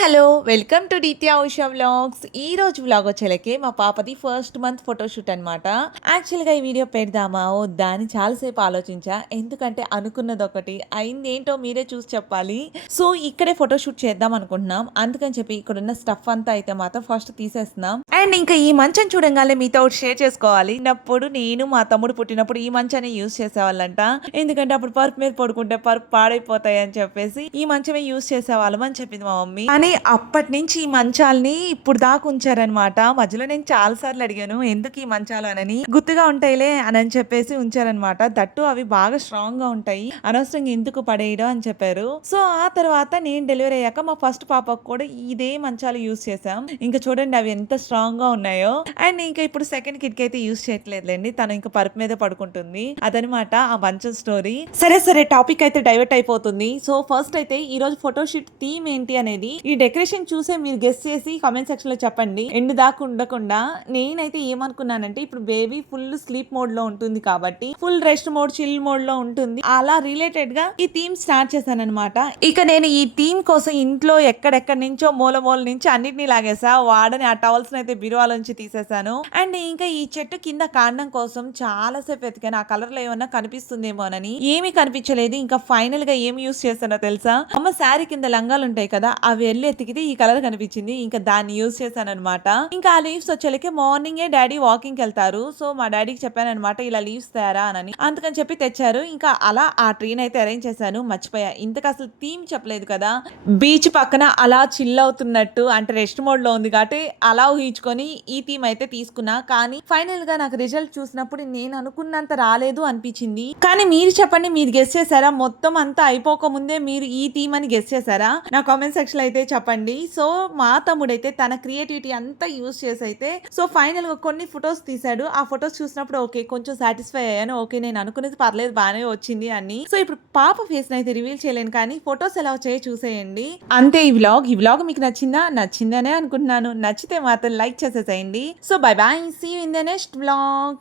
Hello! Welcome to నిత్య Usha vlogs. ఈ రోజు వ్లాగ్ వచ్చేలకే మా పాపది ఫస్ట్ మంత్ ఫోటోషూట్ అనమాట. యాక్చువల్‌గా ఈ వీడియో పెడదామా? వద్దా? అని చాలా సేపు ఆలోచించా. ఎందుకంటే అనుకున్నదొకటి, అయిందేంటో మీరే చూసి చెప్పాలి. సో, ఇక్కడే ఫోటోషూట్ చేద్దాం అనుకుంటున్నాం. అందుకని చెప్పి ఇక్కడున్న స్టఫ్ అంతా అయితే మాత్రం ఫస్ట్ తీసేస్తున్నాం. అండ్ ఇంకా ఈ మంచం చూడంగానే మీతో ఒకటి షేర్ చేసుకోవాలి. చిన్నప్పుడు నేను మా తమ్ముడు పుట్టినప్పుడు ఈ మంచాన్ని యూజ్ చేసేవాళ్ళంట. ఎందుకంటే అప్పుడు పరుపు మీద పడుకుంటే పరుపు పాడైపోతాయి అని చెప్పేసి ఈ మంచమే యూజ్ చేసేవాళ్ళం అని చెప్పింది మా మమ్మీ. కానీ అప్పటి నుంచి ఈ మంచాల్ని ఇప్పుడు దాకా ఉంచారనమాట. మధ్యలో నేను చాలా సార్లు అడిగాను ఎందుకు ఈ మంచాలు అనని. గుర్తుగా ఉంటాయిలే అని చెప్పేసి ఉంచారనమాట. దట్టు అవి బాగా స్ట్రాంగ్ గా ఉంటాయి, అనవసరంగా ఎందుకు పడేయడం అని చెప్పారు. సో ఆ తర్వాత నేను డెలివరీ అయ్యాక మా ఫస్ట్ పాపకు కూడా ఇదే మంచాలు యూజ్ చేసాం. ఇంకా చూడండి అవి ఎంత స్ట్రాంగ్ గా ఉన్నాయో. అండ్ ఇంకా ఇప్పుడు సెకండ్ కిడ్ కి అయితే యూజ్ చేయట్లేదులేండి, తను ఇంకా పరుపు మీద పడుకుంటుంది. అదనమాట ఆ మంచం స్టోరీ. సరే టాపిక్ అయితే డైవర్ట్ అయిపోతుంది. సో ఫస్ట్ అయితే ఈ రోజు ఫోటోషూట్ థీమ్ ఏంటి అనేది ఈ డెకరేషన్ చూసే మీరు గెస్ చేసి కామెంట్ సెక్షన్ లో చెప్పండి. ఎండ్ దాకా ఉండకుండా. నేనైతే ఏమనుకున్నానంటే ఇప్పుడు బేబీ ఫుల్ స్లీప్ మోడ్ లో ఉంటుంది కాబట్టి full rest mode, chill mode లో ఉంటుంది. అలా రిలేటెడ్ గా ఈ థీమ్ స్టార్ట్ చేశాను అనమాట. ఇక నేను ఈ థీమ్ కోసం ఇంట్లో ఎక్కడెక్కడి నుంచో మూల నుంచి అన్నిటినీ లాగేసా. వాడని ఆ టవల్స్ అయితే బీరువాలోంచి తీసేసాను. అండ్ ఇంకా ఈ చెట్టు కింద కాండం కోసం చాలా సేపు వెతికాను, ఆ కలర్ లో ఏమన్నా కనిపిస్తుందేమోనని. ఏమీ కనిపించలేదు. ఇంకా ఫైనల్ గా ఏం యూస్ చేస్తానో తెలుసా? అమ్మ శారీ కింద లంగాలు ఉంటాయి కదా, అవి వెళ్ళి ఎతికితే ఈ కలర్ కనిపించింది. ఇంకా దాన్ని యూజ్ చేశాను అనమాట. ఇంకా ఆ లీవ్స్ వచ్చేలకి మార్నింగే డాడీ వాకింగ్ వెళ్తారు. సో మా డాడీకి చెప్పాను అనమాట, ఇలా లీవ్స్ తయారా అని. అందుకని చెప్పి తెచ్చారు. ఇంకా అలా ఆ ట్రీని అయితే అరేంజ్ చేశాను. మర్చిపోయా, ఇంతకు అసలు థీమ్ చెప్పలేదు కదా. బీచ్ పక్కన అలా చిల్ అవుతున్నట్టు, అంటే రెస్ట్ మోడ్ లో ఉంది కాబట్టి అలా ఊహించుకొని ఈ థీమ్ అయితే తీసుకున్నా. కానీ ఫైనల్ గా నాకు రిజల్ట్ చూసినప్పుడు నేను అనుకున్నంత రాలేదు అనిపించింది. కానీ మీరు చెప్పండి, మీరు గెస్ చేశారా? మొత్తం అంతా అయిపోక ముందే మీరు ఈ థీమ్ అని గెస్ చేశారా? నా కామెంట్ సెక్షన్ లో అయితే చెప్పండి. సో మా తమ్ముడైతే తన క్రియేటివిటీ అంతా యూజ్ చేసి అయితే సో ఫైనల్ గా కొన్ని ఫొటోస్ తీసాడు. ఆ ఫొటోస్ చూసినప్పుడు ఓకే కొంచెం సాటిస్ఫై అయ్యాను. ఓకే నేను అనుకునేది పర్లేదు, బాగానే వచ్చింది అని. సో ఇప్పుడు పాప ఫేస్ అయితే రివీల్ చేయలేను, కానీ ఫొటోస్ ఎలా వచ్చాయో చూసేయండి. అంతే ఈ వ్లాగ్ మీకు నచ్చిందనే అనుకుంటున్నాను. నచ్చితే మాత్రం లైక్ చేసేసేయండి. So bye bye, see you in the next vlog.